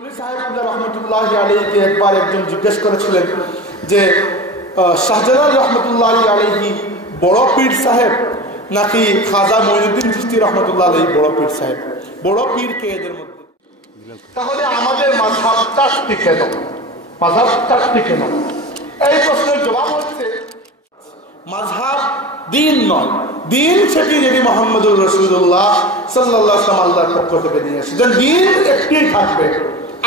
রহমতুল্লাহি আলাইহিকে একবার একজন জিজ্ঞেস করেছিলেন যে শাহজালাল রহমতুল্লাহি আলাইহি বড় পীর সাহেব নাকি খাজা মঈনুদ্দিন চিশতি রহমতুল্লাহ আলাইহি বড় পীর সাহেব, বড় পীর কে এদের মধ্যে? তাহলে আমাদের মাযহাব চারটি কেন? মাযহাব চারটি কেন? এই প্রশ্নের জবাব হচ্ছে মাযহাব দ্বীন নয়। দ্বীন সেটি যদি মুহাম্মদুর রাসূলুল্লাহ সাল্লাল্লাহু আলাইহি ওয়াসাল্লাম আল্লাহর পক্ষ থেকে নিয়ে এসেছেন। দ্বীন একটিই থাকবে,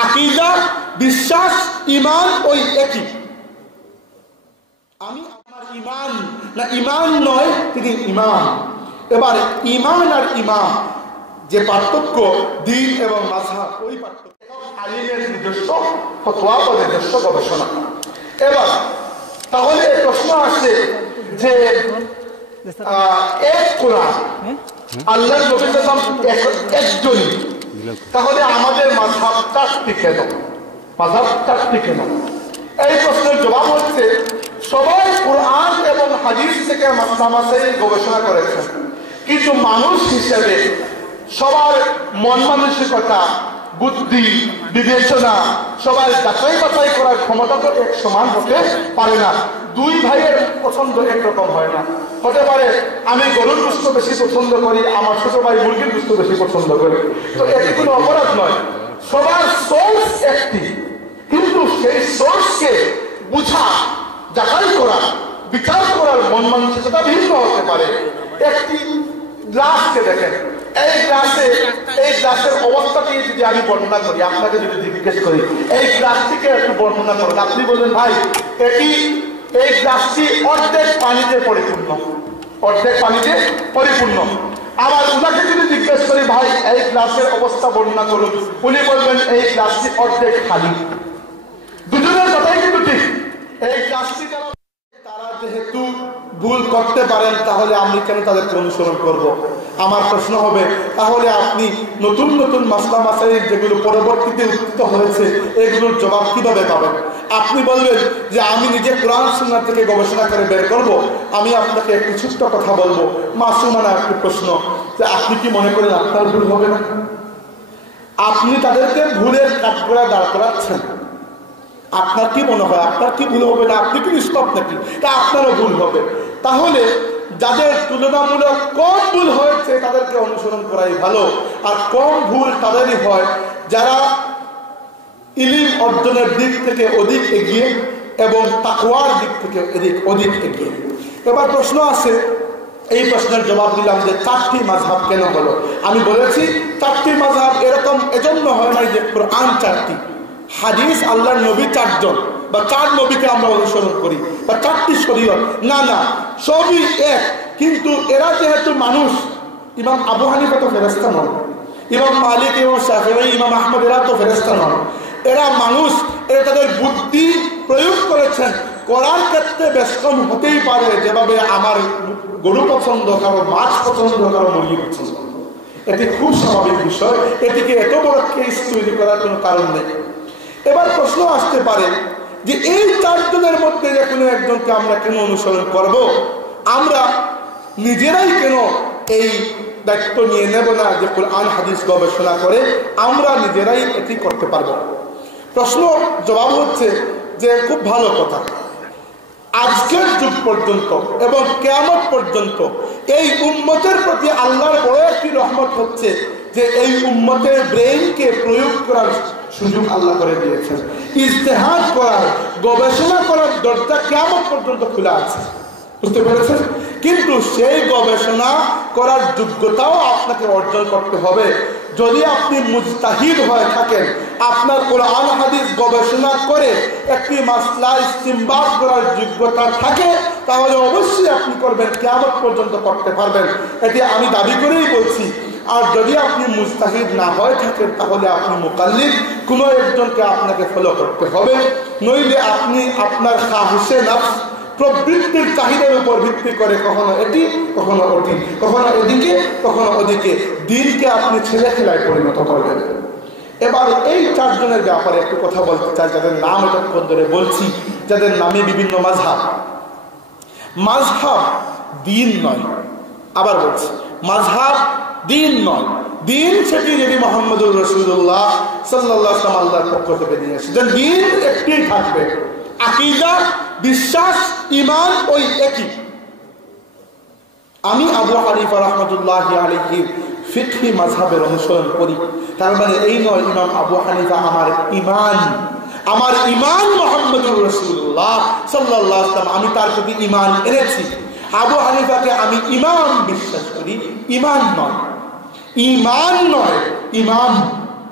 আকীদা, বিশ্বাস, ঈমান ওই একই। আমি আমার ঈমান না ঈমান নয়, তিনি ইমাম। এবার ঈমান আর ইমাম যে পার্থক্য, দ্বীন এবং মাযহাব ওই পার্থক্য আলিমের নিজস্ব ফতোয়া বা নিজস্ব গবেষণা। এবার তাহলে প্রশ্ন আসে যে এক কোরআন, আল্লাহর নবী সাল্লাল্লাহু আলাইহি ওয়াসাল্লাম একজনই, তাহলে আমাদের মাযহাব চারটি কেন? মাযহাব চারটি কেন? এই প্রশ্নের জবাব হচ্ছে সবাই কোরআন এবং হাদিস থেকে মাসাইল গবেষণা করেছেন, কিন্তু মানুষ হিসেবে সবার মন মানসিকতা, বুদ্ধি, বিবেচনা, সবাই যাচাই বাছাই করার ক্ষমতা তো এক সমান হতে পারে না। দুই ভাইয়ের পছন্দ একরকম হয় না। হতে পারে আমি গরুর গোশত বেশি পছন্দ করি, আমার ছোট ভাই মুরগির গোশত বেশি পছন্দ করে, তো এটি কোনো অপরাধ নয়। সবার সোর্স একটি, কিন্তু সেই সোর্সকে বুঝা, যাচাই করা, বিচার করার মন মানসিকতা ভিন্ন হতে পারে। একটি গ্লাসকে দেখেন, এই গ্লাসের অবস্থাটি যদি আমি বর্ণনা করি, আপনাকে যদি জিজ্ঞেস করি এই গ্লাসটিকে একটু বর্ণনা করেন, আপনি বলবেন ভাই এই গ্লাসটি অর্ধেক পানিতে পরিপূর্ণ, অর্ধেক পানিতে পরিপূর্ণ। আবার উনাকে যদি জিজ্ঞেস করি ভাই এই গ্লাসের অবস্থা বর্ণনা করুন, উনি বলবেন এই গ্লাসটি অর্ধেক খালি। দুজনের কথাই কিন্তু ঠিক। এই গ্লাসটি তারা যেহেতু ভুল করতে পারেন, তাহলে আমি কেন তাদেরকে অনুসরণ করব? আমার প্রশ্ন হবে, তাহলে আপনি নতুন নতুন মাসলা মাসাইল যেগুলো পরবর্তীতে উত্থিত হয়েছে এগুলোর জবাব কিভাবে পাবেন? আপনি বলবেন যে আমি নিজে কোরআন সুন্নাহ থেকে গবেষণা করে বের করব। আমি আপনাকে একটি ছোট্ট কথা বলবো, মাসুমানা একটি প্রশ্ন, যে আপনি কি মনে করেন আপনার ভুল হবে না? আপনি তাদেরকে ভুলের কাঠগড়ায় দাঁড় করাচ্ছেন। আপনার কি মনে হয় আপনার কি ভুল হবে না? আপনি কি নিষ্পাপ নাকি? তা আপনারও ভুল হবে। তাহলে যাদের তুলনামূলক কম ভুল হয়েছে তাদেরকে অনুসরণ করাই ভালো। আর কম ভুল তাদেরই হয় যারা ইলম অর্জনের দিক থেকে অধিক এগিয়ে এবং তাকওয়ার দিক থেকে অধিক এগিয়ে। এবার প্রশ্ন আছে, এই প্রশ্নের জবাব দিলাম যে চারটি মাযহাব কেন হলো। আমি বলেছি চারটি মাযহাব এরকম এজন্য হয় নাই যে কোরআন চারটি, হাদিস আল্লাহর নবী চারজন বা চার নবীকে আমরা অনুসরণ করি, বা চারটি শরীয়ত, না না, সবই এক। কিন্তু এরা যেহেতু মানুষ, ইমাম আবু হানিফা তো ফেরেশতা নন, ইমাম মালিক, ইমাম শাফিঈ, ইমাম আহমদ এরা তো ফেরেশতা নন। এরা মানুষ, এরা তাদের বুদ্ধি প্রয়োগ করেছেন। করার ক্ষেত্রে বেশ কম হতেই পারে, যেভাবে আমার গরু পছন্দ, কারো মাছ পছন্দ, কারো মুরগি পছন্দ। এটি খুব স্বাভাবিক বিষয়, এটিকে এত বড় কেস তৈরি করার কোনো কারণ নেই। এবার প্রশ্ন আসতে পারে যে এই চারজনের মধ্যে যে কোনো একজনকে আমরা কেন অনুসরণ করব? আমরা নিজেরাই কেন এই দায়িত্ব নিয়ে নেব না যে কোরআন হাদিস গবেষণা করে আমরা নিজেরাই এটি করতে পারবো? প্রশ্ন জবাব হচ্ছে যে খুব ভালো কথা। আজকের যুগ পর্যন্ত এবং কিয়ামত পর্যন্ত এই উম্মতের প্রতি আল্লাহর বড় একটি রহমত হচ্ছে যে এই উম্মতের ব্রেইনকে প্রয়োগ করার সুযোগ আল্লাহ করে দিয়েছেন। ইজতিহাদ করার, গবেষণা করার দরজা কিয়ামত পর্যন্ত খোলা আছে, বুঝতে পেরেছেন? কিন্তু সেই গবেষণা করার যোগ্যতাও আপনাকে অর্জন করতে হবে। যদি আপনি মুজতাহিদ হয়ে থাকেন, আপনার কোরআন হাদিস গবেষণা করে একটি মাসলা ইস্তিমবাত করার যোগ্যতা থাকে, তাহলে অবশ্যই আপনি করবেন, কিয়ামত পর্যন্ত করতে পারবেন। এটি আমি দাবি করেই বলছি। আর যদি আপনি মুজতাহিদ না হয়ে থাকেন, তাহলে আপনি মুকাল্লিদ, কোনো একজনকে আপনাকে ফলো করতে হবে। নইলে আপনি আপনার খাহিশে নফস, প্রবৃত্তির চাহিদার উপর ভিত্তি করে কখনো এটি, কখনো ওটি, কখনো এদিকে, কখনো ওদিকে দিনকে আপনি ছেলে খেলায় পরিণত করবেন। এবার এই চারজনের ব্যাপারে একটু কথা বলতে চাই, যাদের নাম এতক্ষণ ধরে বলছি, যাদের নামে বিভিন্ন মাযহাব। মাযহাব দ্বীন নয়, আবার বলছি মাযহাব দ্বীন নয়। দিন সেটি যদি মুহাম্মদুর রাসূলুল্লাহ সাল্লাল্লাহু আলাইহি ওয়াসাল্লাম আল্লাহর পক্ষ থেকে নিয়ে আসে, যে দিন একটি থাকবে, আকীদা, বিশ্বাস, ঈমান ওই একই। আমি আবু হানিফা রাহমাতুল্লাহি আলাইহি ফিকহি মাযহাবের অনুসরণ করি, তার মানে এই নয় ইমাম আবু হানিফা আমার ঈমান মুহাম্মদুর রাসূলুল্লাহ সাল্লাল্লাহু আলাইহি ওয়াসাল্লাম, আমি তার প্রতি ঈমান এনেছি। আবু হানিফাকে আমি ইমাম বিশ্বাস করি, ঈমান নয়, ইমাম।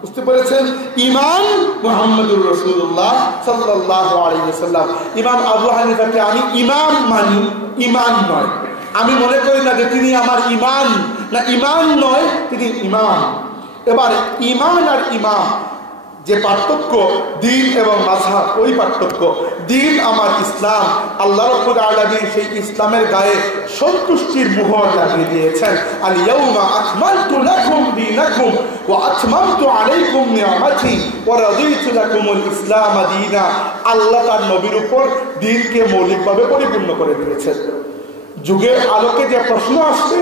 বুঝতে পেরেছেন? ঈমান মুহাম্মদুর রাসূলুল্লাহ সাল্লাল্লাহু আলাইহি ওয়াসাল্লাম। ইমাম আবু হানিফাকে আমি ইমাম মানি, ঈমান নয়। আমি মনে করি না যে তিনি আমার ঈমান, না ঈমান নয়, তিনি ইমাম। এবার ঈমান আর ইমাম যে পার্থক্য, দিন এবং মাযহাব ওই পার্থক্য। দিন আমার ইসলাম, আল্লাহ রাব্বুল আলামিন সেই ইসলামের গায়ে সন্তুষ্টির মোহর লাগিয়ে দিয়েছেন। আল ইয়াউমা আকমালতু লাকুম দীনাকুম ওয়া আতমামতু আলাইকুম নি'মাতি ওয়া রাদিতু লাকুমুল ইসলাম দীনা। আল্লাহ তার নবীর উপর দিনকে মৌলিকভাবে পরিপূর্ণ করে দিয়েছেন। যুগের আলোকে যে প্রশ্ন আসবে,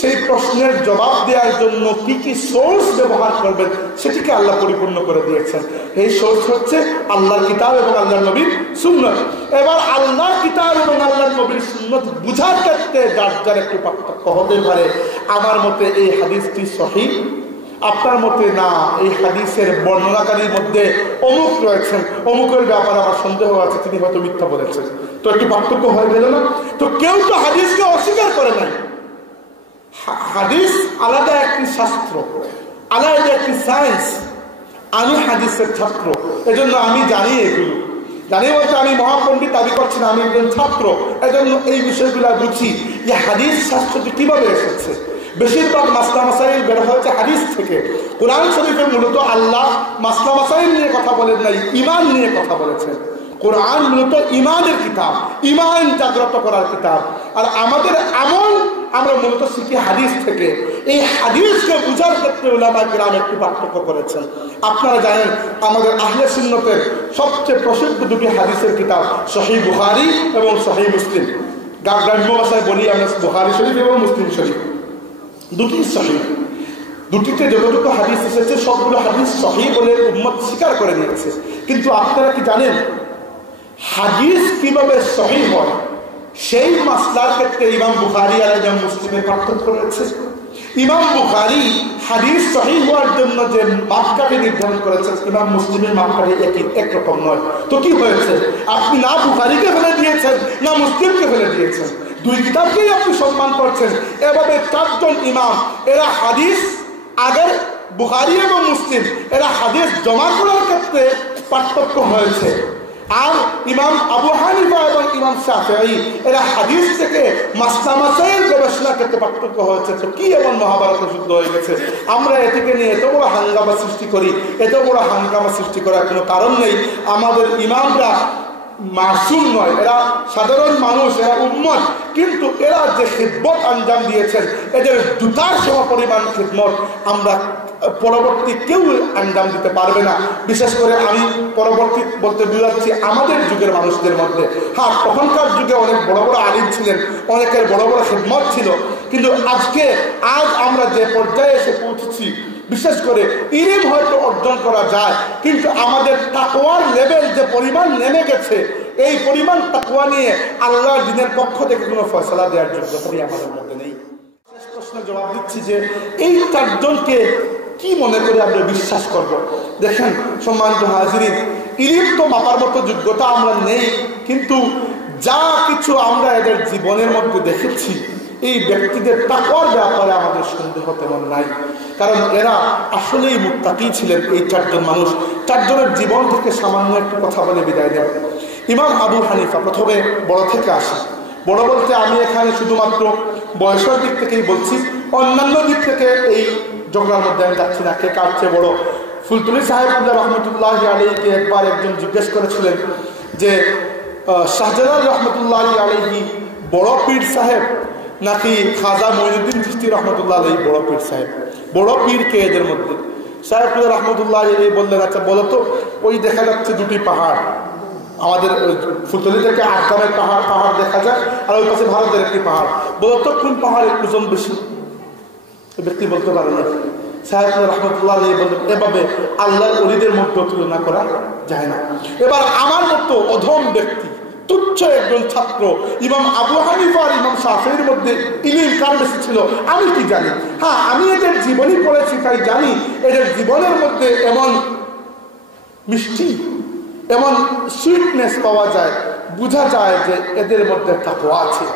সেই প্রশ্নের জবাব দেওয়ার জন্য কি কি সোর্স ব্যবহার করবেন সেটিকে আল্লাহ পরিপূর্ণ করে দিয়েছেন। এই সোর্স হচ্ছে আল্লাহর কিতাব এবং আল্লাহর নবীর সুন্নাত। এবার আল্লাহর কিতাব এবং আল্লাহর নবীর সুন্নাত বুঝার ক্ষেত্রে যার যার একটু পার্থক্য হতে পারে। আমার মতে এই হাদিসটি সহিহ, আপনার মতে না, এই হাদিসের বর্ণনাকারীর মধ্যে অমুক রয়েছেন, অমুকের ব্যাপারে আমার সন্দেহ আছে, তিনি হয়তো মিথ্যা বলেছেন। তো একটু পার্থক্য হয়ে গেল না? তো কেউ তো হাদিসকে অস্বীকার করে নাই। হাদিস আলাদা একটি শাস্ত্র, আলাদা একটি সায়েন্স। আমি হাদিসের ছাত্র, এজন্য আমি জানি এগুলো। জানি বলতে আমি মহাপণ্ডিত দাবি করছি না, আমি একজন ছাত্র, এজন্য এই বিষয়গুলো বুঝি যে হাদিস শাস্ত্রটি কিভাবে এসেছে। বেশিরভাগ মাসলা মাসাইল বের হয়েছে হাদিস থেকে। কোরআন শরীফে মূলত আল্লাহ মাসলা মাসাইল নিয়ে কথা বলেন নাই, ঈমান নিয়ে কথা বলেছেন। কোরআন মূলত ঈমানের কিতাব, ঈমান জাগ্রত করার কিতাব। আর আমাদের আমল আমরা মূলত শিখি হাদিস থেকে। এই হাদিসকে বুঝার ক্ষেত্রে উলামা কিরাম একটু পার্থক্য করেছেন। আপনারা জানেন আমাদের আহলে সুন্নতের সবচেয়ে প্রসিদ্ধ দুটি হাদিসের কিতাব সহিহ বুখারী এবং সহিহ মুসলিম। গ্রাম্য ভাষায় বলি আমরা বুখারী শরীফ এবং মুসলিম শরীফ, দুটি সহিহ। দুটিতে যতটুকু হাদিস এসেছে সবগুলো হাদিস সহিহ বলে উম্মত স্বীকার করে নিয়েছে। কিন্তু আপনারা কি জানেন হাদিস কিভাবে সহিহ হয়? সেই মাসলার ক্ষেত্রে ইমাম বুখারী আর ইমাম মুসলিমের পার্থক্য রয়েছে। ইমাম বুখারী হাদিস সহিহ হওয়ার জন্য যে মাপকাঠি নির্ধারণ করেছেন, ইমাম মুসলিমের মাপকাঠি একরকম নয়। তো কি হয়েছে? আপনি না বুখারীকে ফেলে দিয়েছেন, না মুসলিমকে ফেলে দিয়েছেন, দুই কিতাবকেই আপনি সম্মান করছেন। এভাবে চারজন ইমাম, এরা হাদিস আগের বুখারী এবং মুসলিম, এরা হাদিস জমা করার ক্ষেত্রে পার্থক্য হয়েছে। আর ইমাম আবু হানিফা এবং ইমাম শাফিঈ এরা হাদিস থেকে মাসলা মাসাইল গবেষণা করতে পার্থক্য হয়েছে। তো কি এমন মহাভারত যুদ্ধ হয়ে গেছে? আমরা এটিকে নিয়ে এত বড় হাঙ্গামা সৃষ্টি করি। এত বড় হাঙ্গামা সৃষ্টি করার কোনো কারণ নেই। আমাদের ইমামরা মাসুম নয়, এরা সাধারণ মানুষ, এরা উম্মত। কিন্তু এরা যে খিদমত আঞ্জাম দিয়েছেন, এদের জুতার সম পরিমাণ খিদমত আমরা পরবর্তী কেউ আঞ্জাম দিতে পারবে না। বিশেষ করে আমি পরবর্তী বলতে বুঝাচ্ছি আমাদের যুগের মানুষদের মধ্যে। হ্যাঁ, তখনকার যুগে অনেক বড় বড় আলিম ছিলেন, অনেকের বড় বড় খিদমত ছিল। কিন্তু আজ আমরা যে পর্যায়ে এসে পৌঁছেছি, বিশেষ করে ইলম হয়তো অর্জন করা যায়, কিন্তু আমাদের তাকওয়ার লেভেল যে পরিমাণ নেমে গেছে, এই পরিমাণ তাকওয়া নিয়ে আল্লাহর দ্বীনের পক্ষ থেকে কোনো ফয়সালা দেওয়ার যোগ্যতাই আমাদের মধ্যে নেই। শেষ প্রশ্নের জবাব দিচ্ছি যে এই চারজনকে কি মনে করে আমরা বিশ্বাস করব? দেখেন সম্মানিত হাজিরিন, ইলম তো মাপার মতো যোগ্যতা আমরা নেই, কিন্তু যা কিছু আমরা এদের জীবনের মধ্যে দেখেছি, এই ব্যক্তিদের তাকওয়ার ব্যাপারে আমাদের সন্দেহ তেমন নাই। কারণ এরা আসলেই মুত্তাকি ছিলেন। এই চারজন মানুষ, চারজনের জীবন থেকে সামান্য একটু কথা বলে বিদায় দেব। ইমাম আবু হানিফা, প্রথমে বড় থেকে আসি। বড় বলতে আমি এখানে শুধুমাত্র বয়সের দিক থেকেই বলছি, অন্যান্য দিক থেকে এই ঝগড়ার মধ্যে আমি যাচ্ছি না কে কার চেয়ে বড়। ফুলতুলি সাহেব রহমতুল্লাহি আলাইহিকে একবার একজন জিজ্ঞেস করেছিলেন যে শাহজালাল রহমতুল্লাহি আলাইহি বড় পীর সাহেব নাকি খাজা মঈনুদ্দিন চিশতি রহমতুল্লাহ আলাইহি বড় পীর সাহেব? বড় পীর কে এদের মধ্যে? সাহেব রহমতুল্লাহ আলাইহি বললেন, আচ্ছা বলো তো, ওই দেখা যাচ্ছে দুটি পাহাড়, আমাদের ফুলতলি থেকে আটগ্রামের পাহাড় দেখা যায়, আর ওই পাশে ভারতের একটি পাহাড়, বলো তো কোন পাহাড়ের ওজন বেশি? ব্যক্তি বলতে পারে না। সাহেব রহমতুল্লাহ বললেন এভাবে আল্লাহর ওলিদের মধ্যে তুলনা করা যায় না। এবার আমার মতো অধম ব্যক্তি, তুচ্ছ একজন ছাত্র, ইমাম আবু হানিফা আর ইমাম শাফিঈর মধ্যে ইলম কার বেশি ছিল আমি কি জানি? হ্যাঁ, আমি এদের জীবনী পড়েছি তাই জানি এদের জীবনের মধ্যে এমন মিষ্টি, এমন সুইটনেস পাওয়া যায়, বোঝা যায় যে এদের মধ্যে তাকওয়া আছে।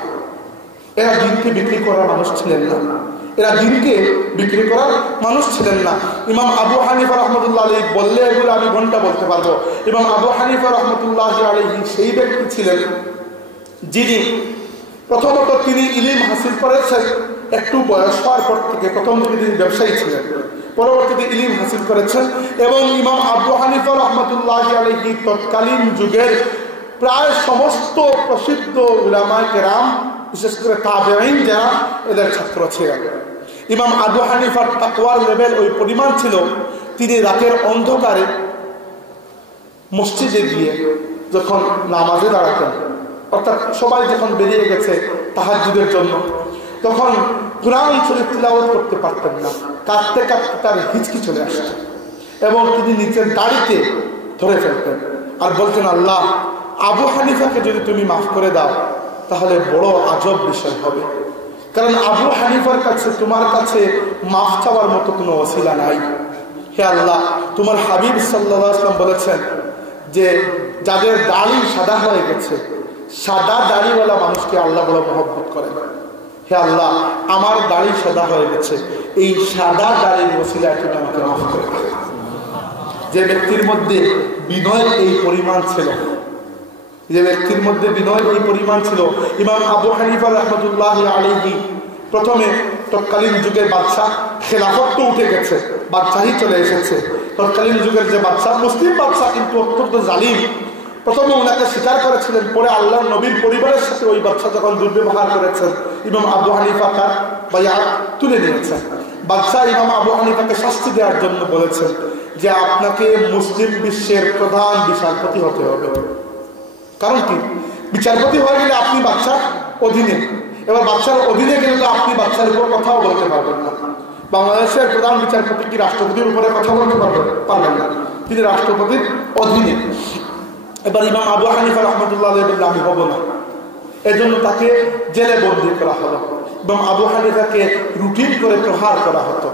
এরা দিনকে বিক্রি করার মানুষ ছিলেন না, এরা দিনকে বিক্রি করার মানুষ ছিলেন না। ইমাম আবু হানিফা রহমতুল্লাহ আলাইহি বললে এগুলো আমি ঘন্টা বলতে পারবো। ইমাম আবু হানিফা রহমতুল্লাহ আলাইহি সেই ব্যক্তি ছিলেন যিনি প্রথমত তিনি ইলম হাসিল করেছেন একটু বয়স হওয়ার পর থেকে। প্রথম দিকে তিনি ব্যবসায়ী ছিলেন, পরবর্তীতে ইলম হাসিল করেছেন। এবং ইমাম আবু হানিফা রহমতুল্লাহ আলাইহি তৎকালীন যুগের প্রায় সমস্ত প্রসিদ্ধ উলামায়ে কেরাম, বিশেষ করে তাবেঈন যারা, এদের ছাত্র ছিলেন। ইমাম আবু হানিফার তাকওয়ার লেভেল ওই পরিমাণ ছিল, তিনি রাতের অন্ধকারে মসজিদে গিয়ে যখন নামাজে দাঁড়াতেন, অর্থাৎ সবাই যখন বেরিয়ে গেছে তাহাজ্জুদের জন্য, তখন কুরআন শরীফ তিলাওয়াত করতে পারতেন না, কাঁদতে কাঁদতে তার হিচকি চলে আসত এবং তিনি নিচের দাড়িতে ধরে ফেলতেন আর বলতেন, আল্লাহ, আবু হানিফাকে যদি তুমি মাফ করে দাও তাহলে বড় আজব বিষয় হবে, কারণ আবু হানিফার কাছে তোমার কাছে মাফ চাওয়ার মতো কোনো ওসিলা নাই। হে আল্লাহ, তোমার হাবিব সাল্লাল্লাহু আলাইহি ওয়াসাল্লাম বলেছেন যে যাদের দাড়ি সাদা হয়ে গেছে, সাদা দাড়িওয়ালা মানুষকে আল্লাহ বড় মহব্বত করেন। হে আল্লাহ, আমার দাড়ি সাদা হয়ে গেছে, এই সাদা দাড়ির ওসিলায় তুমি আমাকে মাফ করে দাও। যে ব্যক্তির মধ্যে বিনয় এই পরিমাণ ছিল, যে ব্যক্তির মধ্যে বিনয় এই পরিমাণ ছিল, ইমাম আবু হানিফা রাহমাতুল্লাহি আলাইহি প্রথমে তৎকালীন যুগের বাদশা, খেলাফত তো উঠে গেছে, বাদশাহী চলে এসেছে। তৎকালীন যুগের যে বাদশা, মুসলিম বাদশা কিন্তু অত্যন্ত জালিম, প্রথমে ওনাকে স্বীকার করেছিলেন, পরে আল্লাহর নবীর পরিবারের সাথে ওই বাদশা যখন দুর্ব্যবহার করেছেন, ইমাম আবু হানিফা তার বায়াত তুলে নিয়েছেন। বাদশা ইমাম আবু হানিফাকে শাস্তি দেওয়ার জন্য বলেছেন যে আপনাকে মুসলিম বিশ্বের প্রধান বিচারপতি হতে হবে। কারণ কি, বিচারপতি হয়ে গেলে আপনি বাদশার অধীনে, এবার বাদশার অধীনে গেলে তো আপনি বাদশার উপর কথাও বলতে পারবেন না। বাংলাদেশের প্রধান বিচারপতি কি রাষ্ট্রপতির উপরে কথা বলতে পারবেন না, তিনি রাষ্ট্রপতির অধীনে। এবার ইমাম আবু হানিফা রাহমাতুল্লাহ আলাইহি বললেন, আমি হব না, এজন্য তাকে জেলে বন্দী করা হলো এবং আবু হানিফাকে রুটিন করে প্রহার করা হতো।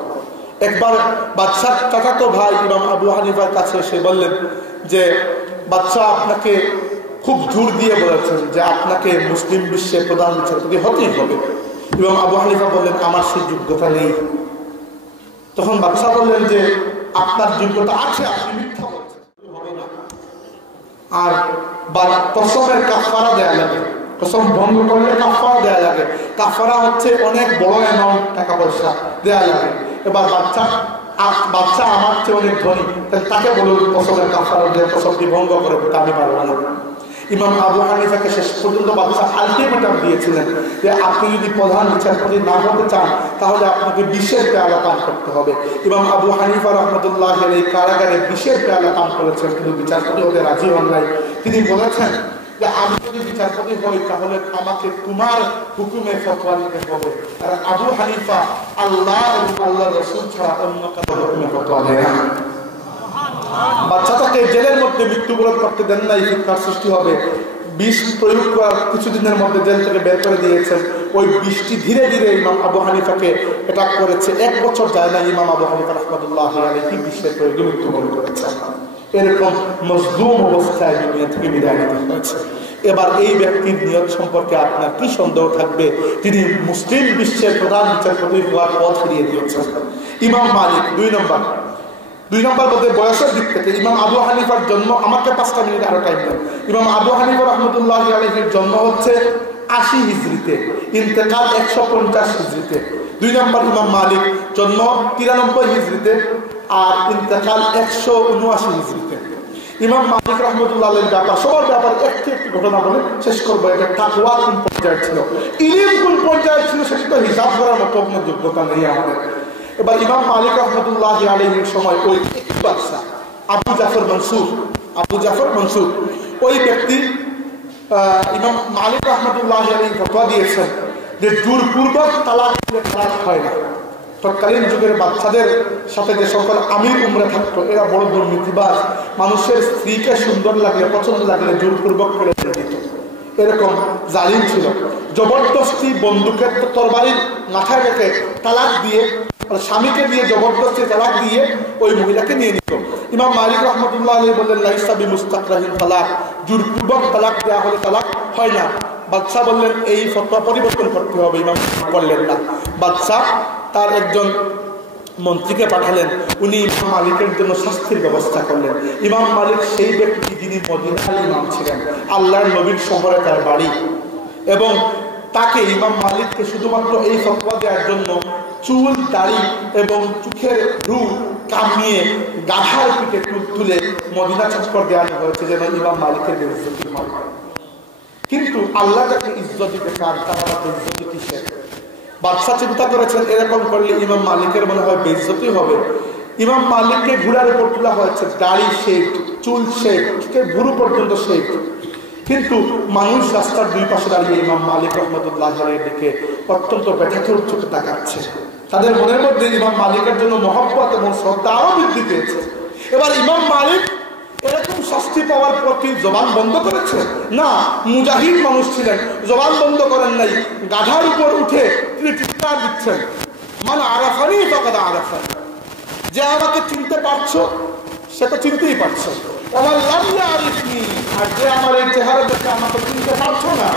একবার বাদশার চাচাতো ভাই ইমাম আবু হানিফার কাছে এসে বললেন যে বাদশা আপনাকে খুব জোর দিয়ে বলেছেন যে আপনাকে মুসলিম বিশ্বের প্রধান বিচারপতি হতেই হবে। ইমাম আবু হানিফা বললেন, আমার সেই যোগ্যতা নেই। তখন বাদশা বললেন যে আপনার যোগ্যতা আছে, আপনি মিথ্যা বলছেন, হবে না। আর কসমের কাফারা দেয়া লাগে, কসম ভঙ্গ করলে কাফারা দেয়া লাগে। কাফারা হচ্ছে অনেক বড় অ্যামাউন্ট টাকা পয়সা দেয়া লাগে। এবার বাচ্চা আমার চেয়ে অনেক ধনী, তাকে বলুন কসমের কাফারা দিয়ে কসমটি ভঙ্গ করে দিতে, আমি পারবো না। ইমাম আবু হানিফাকে শেষ পর্যন্ত বাদশা আলটিমেটাম দিয়েছিলেন যে আপনি যদি প্রধান বিচারপতি না হতে চান তাহলে আপনাকে বিষের পেয়ালা পান করতে হবে। ইমাম আবু হানিফা রহমতুল্লাহ এই কারাগারে বিষের পেয়ালা পান করেছেন, কিন্তু বিচারপতি হতে রাজি হন নাই। তিনি বলেছেন যে আমি যদি বিচারপতি হই তাহলে আমাকে তোমার হুকুমে ফতোয়া নিতে হবে। আর আবু হানিফা আল্লাহ এবং আল্লাহ রাসূল ছাড়া অন্য কারো হুকুমে ফতোয়া দেয় না। বাচ্চাটাকে জেলের মধ্যে মৃত্যুবরণ করতে দেন না, ফিতনার সৃষ্টি হবে। বিষ প্রয়োগ করার কিছুদিনের মধ্যে জেল থেকে বের করে দিয়েছেন। ওই বিষটি ধীরে ধীরে ইমাম আবু হানিফাকে অ্যাটাক করেছে। 1 বছর যায় না ইমাম আবু হানিফা রাহমাতুল্লাহি আলাইহি বিষের প্রয়োগে মৃত্যুবরণ করেছেন। এরকম মজলুম অবস্থায় দুনিয়া থেকে বিদায় নিতে হয়েছে। এবার এই ব্যক্তির নিয়ত সম্পর্কে আপনার কি সন্দেহ থাকবে, তিনি মুসলিম বিশ্বের প্রধান বিচারপতি হওয়ার পথ ফিরিয়ে দিয়েছেন। ইমাম মালিক 2 নম্বর বলতে বয়সের দিক থেকে ইমাম আবু হানিফার জন্ম, আমাকে 5টা মিনিট আরো টাইম দেন। ইমাম আবু হানিফা রাহমাতুল্লাহি আলাইহির জন্ম হচ্ছে 80 হিজরিতে, ইন্তেকাল 150 হিজরিতে। 2 নম্বর ইমাম মালিক জন্ম 93 হিজরিতে আর ইন্তেকাল 179 হিজরিতে। ইমাম মালিক রাহমাতুল্লাহ আলাইহির ব্যাপার, সবার ব্যাপার একটি ঘটনা বলে শেষ করবো। এটা তাকওয়া কোন পর্যায়ে ছিল, ইলম কোন পর্যায়ে ছিল, সেটা তো হিসাব করার মতো কোনো যোগ্যতা নেই আমাদের। এবার ইমাম মালিক রাহমাতুল্লাহি আলাইহির সময় ওই বাদশা আবু জাফর মনসুর ওই ব্যক্তি ইমাম মালিক রাহমাতুল্লাহি আলাইহি ফতোয়া দিয়েছেন যে জোরপূর্বক তালাক হয় না, তৎকালীন যুগের বাচ্চাদের সাথে যে সকল আমির উমরা থাকতো এরা বড় দুর্নীতিবাজ, মানুষের স্ত্রীকে সুন্দর লাগলে পছন্দ লাগলে জোরপূর্বক করে দিত, এরকম জালিম ছিল। জবরদস্তি বন্দুকের তরবারির মাথায় রেখে তালাক দিয়ে, স্বামীকে দিয়ে জবরদস্তি তালাক দিয়ে ওই মহিলাকে নিয়ে নিত। ইমাম মালিক রহমতুল্লাহ আলাইহি বললেন লাইসা বিমুস্তাকরাহিন তালাক, জোরপূর্বক তালাক দেওয়া হলে তালাক হয় না। বাদশাহ বললেন এই ফতোয়া পরিবর্তন করতে হবে, ইমাম করলেন না। বাদশাহ তার একজন মন্ত্রীকে পাঠালেন, উনি ইমাম মালিকের জন্য শাস্তির ব্যবস্থা করলেন। ইমাম মালিক সেই ব্যক্তি যিনি মদিনার ইমাম ছিলেন, আল্লাহর নবীর শহরে তার বাড়ি, এবং তাকে ইমাম মালিককে শুধুমাত্র এই ফতোয়া দেওয়ার জন্য চুল দাড়ি এবং চোখের ভ্রু কামিয়ে গাধার পিঠে তুলে মদিনা চক্কর দেওয়ানো হয়েছে যেন ইমাম মালিকের বেইজ্জতি হয়। কিন্তু আল্লাহ তাকে ইজ্জত দিতে চান, তারা বেইজ্জতি কিসের? বাদশা চিন্তা করেছেন এরকম করলে ইমাম মালিকের মনে হয় বেইজ্জতি হবে। ইমাম মালিককে ঘোড়ার উপর তোলা হয়েছে, দাড়ি শেভ, চুল শেভ, ভুরু পর্যন্ত শেভ। কিন্তু মানুষ রাস্তার দুই পাশে দাঁড়িয়ে ইমাম মালিক রহমতুল্লাহ আলাইহির দিকে অত্যন্ত ব্যথাতুর চোখে তাকাচ্ছে। তাদের মনের মধ্যে ইমাম মালিকের জন্য মহব্বত এবং শ্রদ্ধা আরো বৃদ্ধি পেয়েছে। এবার ইমাম মালিক এরকম শাস্তি পাওয়ার পর কি জবান বন্ধ করেছে? না, মুজাহিদ মানুষ ছিলেন, জবান বন্ধ করেন নাই। গাধার উপর উঠে তিনি চিৎকার দিচ্ছেন, মানে আরাফানি ফাকাদ আরাফানি, যে আমাকে চিনতে পারছো সে তো চিনতেই পারছো, আমার লাম্লা আরিফনি, আর যে আমার এই চেহারা দেখে আমাকে চিনতে পারছো না,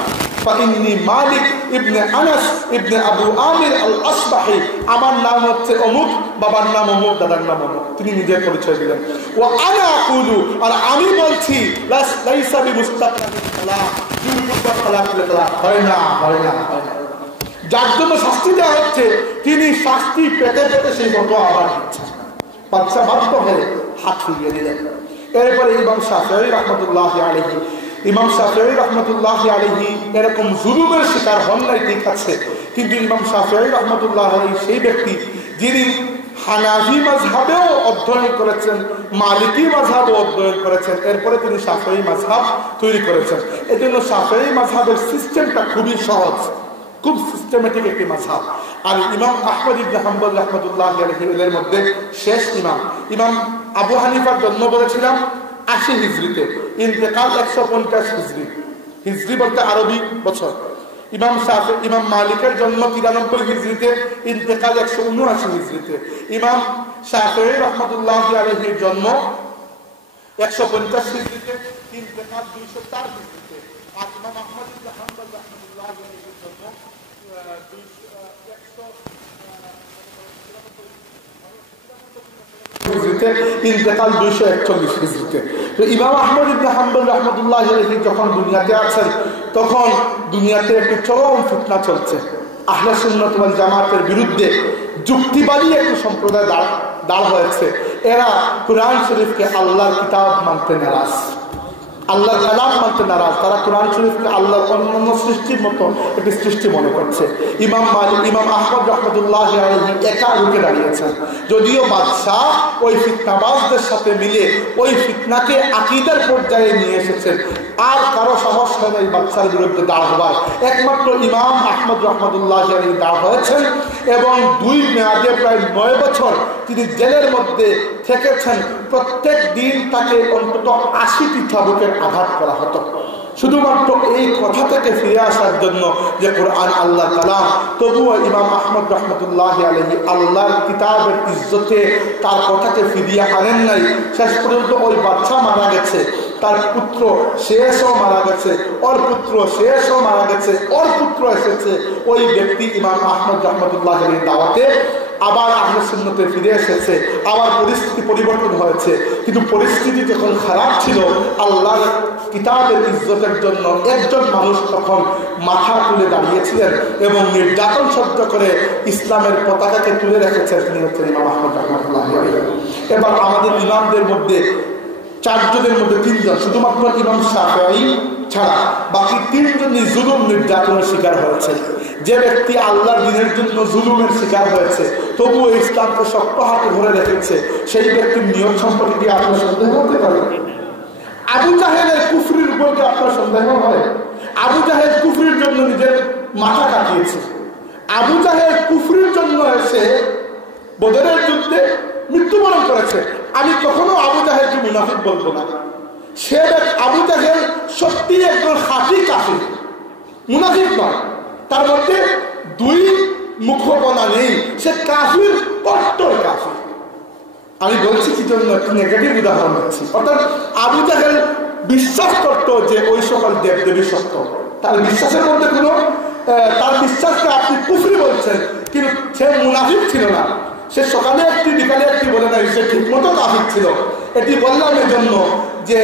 ফাইন্নি মালিক ইবনে আনাস ইবনে আবু আমির আল আসবাহি, আমার নাম হচ্ছে অমুক, বাবার নাম অমুক, দাদার নাম অমুক। তিনি নিজের পরিচয় দিলেন। ওয়া আনা আকুলু, আর আমি বলছি লাইসা বিমুস্তাকরাহিন তালাক, জোরপূর্বক তালাক দিলে তালাক হয় না, হয় না, হয় না। যার জন্য শাস্তি দেওয়া হচ্ছে তিনি শাস্তি পেতে পেতে সেই মতো আবার দিচ্ছেন। বাদশা বাধ্য হয়ে হাত ফিরিয়ে দিলেন। এরপরে ইমাম শাফিঈ রাহমাতুল্লাহি আলাইহি, ইমাম শাফিঈ রাহমাতুল্লাহি আলাইহি এরকম জুলুমের শিকার হন নাই, ঠিক আছে, কিন্তু ইমাম শাফিঈ রাহমাতুল্লাহি আলাইহি সেই ব্যক্তি যিনি হানাফি মাযহাবেও অধ্যয়ন করেছেন, মালিকি মাযহাবও অধ্যয়ন করেছেন, এরপরে তিনি শাফিঈ মাযহাব তৈরি করেছেন। এজন্য শাফিঈ মাযহাবের সিস্টেমটা খুবই সহজ, খুব সিস্টেমেটিক একটি মাযহাব। আর ইমাম আহমদ ইবনে হাম্বল রাহমাতুল্লাহি আলাইহি এর মধ্যে শেষ ইমাম। ইমাম আবু হানিফার জন্ম বলেছিলাম 80 হিজরিতে, ইন্তেকাল 150 হিজরি। হিজরি বলতে আরবি বছর। ইমাম মালিকের জন্ম 93 হিজরিতে, ইন্তেকাল 179 হিজরিতে। ইমাম শাফিঈ রাহমাতুল্লাহি আলাইহির জন্ম 150 হিজরিতে, ইন্তেকাল 204 হিজরিতে। আর ইমাম আহমদ ইবনে হাম্বল রাহমাতুল্লাহি আলাইহির জন্ম ইন্তেকাল 241 হিজরিতে। তো ইমাম আহমদ ইবনে হাম্বল রাহমাতুল্লাহি আলাইহি যখন দুনিয়াতে আছেন তখন দুনিয়াতে একটি চরম ফিতনা চলছে। আহলে সুন্নাত ওয়াল জামাতের বিরুদ্ধে যুক্তিবাদী একটি সম্প্রদায় দাঁড় হয়েছে। এরা কুরআন শরীফকে আল্লাহর কিতাব মানতে নারাজ, আল্লাহর কালাম মানতে নারাজ। তারা কুরআন শরীফকে আল্লাহর অন্যান্য সৃষ্টির মতো একটি সৃষ্টি মনে করছে। ইমাম আহমদ রাহমাতুল্লাহি আলাইহি একা রুখে দাঁড়িয়েছেন, যদিও বাদশাহ ওই ফিতনাবাজদের সাথে মিলে ওই ফিতনাকে আকীদার পর্যায়ে নিয়ে এসেছেন। আর কারো সাহস হয় না এই বাদশার বিরুদ্ধে দাঁড় হওয়ার। একমাত্র ইমাম আহমদ রাহমাতুল্লাহি আলাইহি দাঁড় হয়েছেন এবং 2 মেয়াদে প্রায় 9 বছর তিনি জেলের মধ্যে থেকেছেন। প্রত্যেক দিন তাকে অন্তত 80টি চাবুকের আঘাত করা হতো, শুধুমাত্র এই কথা থেকে ফিরে আসার জন্য যে কোরআন আল্লাহ কালাম। তবুও ইমাম আহমদ রাহমাতুল্লাহি আলাইহি আল্লাহর কিতাবের ইজ্জতে তার কথাকে ফিরিয়ে আনেন নাই। শেষ পর্যন্ত ওই বাদশা মারা গেছে, তার পুত্র শেষও মারা গেছে, ওর পুত্র শেষও মারা গেছে, ওর পুত্র এসেছে। ওই ব্যক্তি ইমাম আহমদ রাহমাতুল্লাহি আলাইহির দাওয়াতে আবার আহলে সুন্নতে ফিরে এসেছে। আবার পরিস্থিতি পরিবর্তন হয়েছে, কিন্তু পরিস্থিতি যখন খারাপ ছিল আল্লাহর কিতাবের ইজ্জতের জন্য একজন মানুষ তখন মাথা তুলে দাঁড়িয়েছিলেন এবং নির্যাতন সহ্য করে ইসলামের পতাকাকে তুলে রেখেছেন, তিনি হচ্ছেন ইমাম আহমদ রাহমাতুল্লাহি আলাইহি। এবার আমাদের ইমামদের মধ্যে 4 জনের মধ্যে 3 জন, শুধুমাত্র ইমাম শাফিঈ ছাড়া বাকি 3 জনই জুলুম নির্যাতনের শিকার হয়েছে। যে ব্যক্তি আল্লাহর দ্বীনের জন্য জুলুমের শিকার হয়েছে তবুও ইসলামকে শক্ত হাতে ধরে রেখেছে, সেই ব্যক্তির নিয়ম সম্পর্কে কি আপনার সন্দেহ হতে পারে? আবু জাহেলের কুফরির উপর কি আপনার সন্দেহ হয়? আবু জাহেল কুফরির জন্য নিজের মাথা কাটিয়েছে। আবু জাহেল কুফরির জন্য এসে বদরের যুদ্ধে মৃত্যুবরণ করেছে। আমি কখনো আবু জাহেলকে মুনাফিক বলবো না। সে আবু জাহেল সত্যি একজন খাঁটি কাফির, মুনাফিক নয়। তার মধ্যে দুই মুখবনা নেই, সে কাফির, কট্টর কাফির। আমি বলছি কি জন্য, একটু নেগেটিভ উদাহরণ দিচ্ছি। অর্থাৎ আবু জাহেল বিশ্বাস করত যে ওই সকল দেবদেবী সত্য, তার বিশ্বাসের মধ্যে কোনো তার বিশ্বাসকে আপনি কুফরি বলছেন, কিন্তু সে মুনাফিক ছিল না। সে সকালে একটি বিকালে একটি বলে নাই, সে ঠিক মতো কাফির ছিল। এটি বললাম এর জন্য যে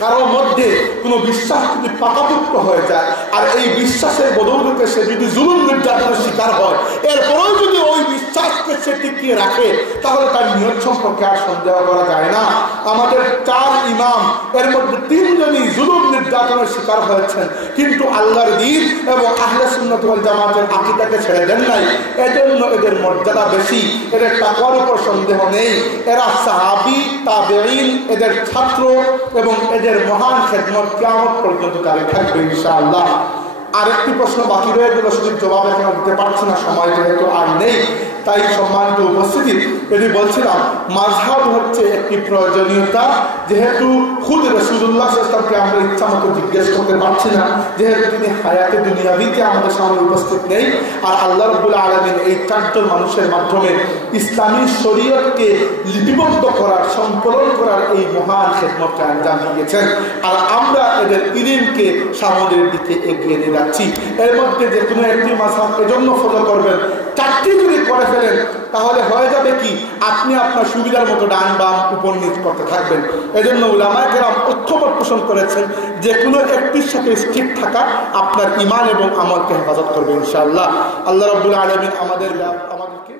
কারো মধ্যে কোনো বিশ্বাস যদি পাকাপুক্ত হয়ে যায় আর এই বিশ্বাসের বদৌলতে সে যদি জুলুম নির্যাতনের শিকার হয়, এরপরেও যদি ওই বিশ্বাসকে সে টিকিয়ে রাখে, তাহলে তার নিয়ত সম্পর্কে আর সন্দেহ করা যায় না। আমাদের 4 ইমাম, এর মধ্যে 3 জনই জুলুম নির্যাতনের শিকার হয়েছেন, কিন্তু আল্লাহর দ্বীন এবং আহলে সুন্নাত ওয়াল জামাতের আকীদাকে ছেড়ে দেন নাই। এজন্য এদের মর্যাদা বেশি, এদের তাকওয়ার উপর সন্দেহ নেই। এরা সাহাবী, তাবেঈন, এদের ছাত্র এবং এদের মহান খেদমত কিয়ামত পর্যন্ত জারি থাকবে ইনশাআল্লাহ। আরেকটি প্রশ্ন বাকি রয়ে গেল, শুধু জবাব এখন দিতে পারছি না, সময় যেহেতু আর নেই। তাই সম্মানিত উপস্থিতি, এটি বলছিলাম মাযহাব হচ্ছে একটি প্রয়োজনীয়তা। যেহেতু খুদ রাসূলুল্লাহ সাল্লাল্লাহু আলাইহি ওয়াসাল্লামকে আমরা ইচ্ছা মতো জিজ্ঞেস করতে পারছি না, যেহেতু তিনি হায়াতে দুনিয়াবিতে আমাদের সামনে উপস্থিত নেই, আর আল্লাহ রাব্বুল আলামিন এই 4 জন মানুষের মাধ্যমে ইসলামী শরীয়তকে লিপিবদ্ধ করার, সংকলন করার এই মহান খেদমতকে আঞ্জাম দিয়েছেন, আর আমরা এদের ইলমকে সামনের দিকে এগিয়ে নিয়ে যাচ্ছি। এর মধ্যে যে কোনো একটি মাযহাব এজন্য ফলো করবেন, 4টি যদি করে ফেলেন তাহলে হয়ে যাবে কি, আপনি আপনার সুবিধার মতো ডান বাম উপর নিচ করতে থাকবেন। এজন্য উলামায়ে কেরাম ঐক্যমত পোষণ করেছেন যে কোনো একটির সাথে স্ট্রিক্ট থাকা আপনার ঈমান এবং আমলকে হেফাজত করবে ইনশাআল্লাহ। আল্লাহ রাব্বুল আলামিন আমাদেরকে